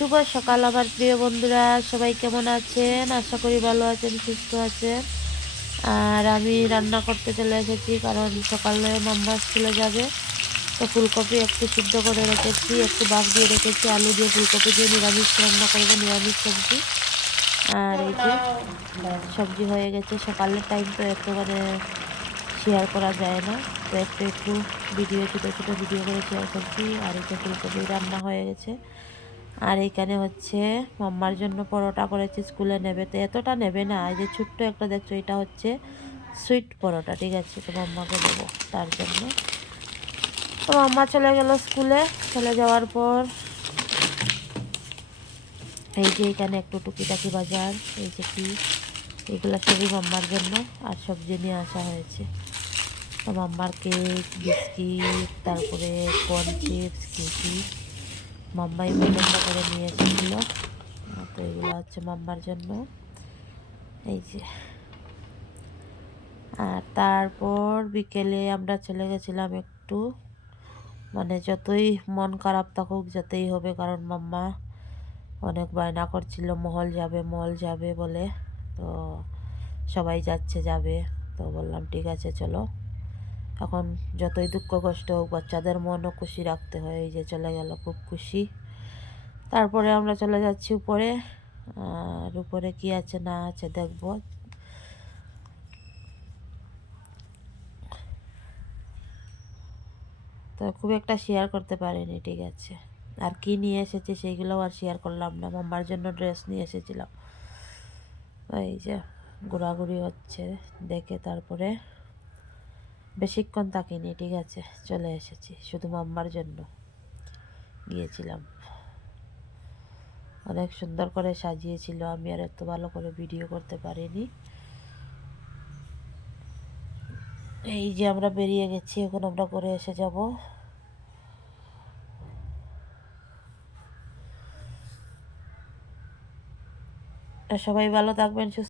শুভ সকাল আমার প্রিয় বন্ধুরা, সবাই কেমন আছেন? আশা করি ভালো আছেন, সুস্থ আছেন। আর আমি রান্না করতে চলে এসেছি কারণ সকালে মাম্মা স্কুলে যাবে। তো ফুলকপি একটু সিদ্ধ করে রেখেছি, একটু বাঘ দিয়ে রেখেছি, আলু দিয়ে ফুলকপি দিয়ে নিরামিষ রান্না করব, নিরামিষ সবজি। আর এই যে সবজি হয়ে গেছে, সকালের টাইম তো এত মানে শেয়ার করা যায় না। তো একটু একটু ভিডিও ছোটো ছোটো ভিডিও করে শেয়ার করছি। আর এই যে ফুলকপি রান্না হয়ে গেছে। আর এখানে হচ্ছে মাম্মার জন্য পরোটা করেছি, স্কুলে নেবে। তো এতটা নেবে না, এই যে ছোট্ট একটা দেখছ, এটা হচ্ছে সুইট পরোটা, ঠিক আছে? তো মাম্মাকে দেবো তার জন্য। তো মাম্মা চলে গেল স্কুলে, চলে যাওয়ার পর এই যে এখানে একটু টুকিটাকি বাজার, এই যে কি, এগুলো সবই মাম্মার জন্য, আর সবজি নিয়ে আসা হয়েছে। তো মাম্মার কেক বিস্কিট, তারপরে কর্ন চিপস কী কী। মাম্মাই পছন্দ করে নিয়ে এসেছিল তো এগুলো হচ্ছে মাম্মার জন্য। এই যে। আর তারপর বিকেলে আমরা চলে গেছিলাম একটু। মানে যতই মন খারাপ থাকুক, যেতেই হবে, কারণ মাম্মা অনেক বায়না করছিল, মহল যাবে মহল যাবে বলে। তো সবাই যাচ্ছে, যাবে। তো বললাম, ঠিক আছে, চলো। এখন যতই দুঃখ কষ্ট হোক, বাচ্চাদের মনও খুশি রাখতে হয়। এই যে চলে গেল, খুব খুশি। তারপরে আমরা চলে যাচ্ছি উপরে। আর উপরে কি আছে না আছে দেখব। তো খুব একটা শেয়ার করতে পারিনি, ঠিক আছে। আর কি নিয়ে এসেছি সেইগুলোও আর শেয়ার করলাম না। মাম্মার জন্য ড্রেস নিয়ে এসেছিলাম। এই যে, ঘোরাঘুরি হচ্ছে দেখে তারপরে। বেশিক্ষণ থাকিনি ঠিক আছে, চলে এসেছি, শুধু মাম্মার জন্য গিয়েছিলাম। অনেক সুন্দর করে সাজিয়েছিল, আমি আর এত ভালো করে ভিডিও করতে পারিনি। এই যে আমরা বেরিয়ে গেছি, এখন আমরা করে এসে যাব। সবাই ভালো থাকবেন, সুস্থ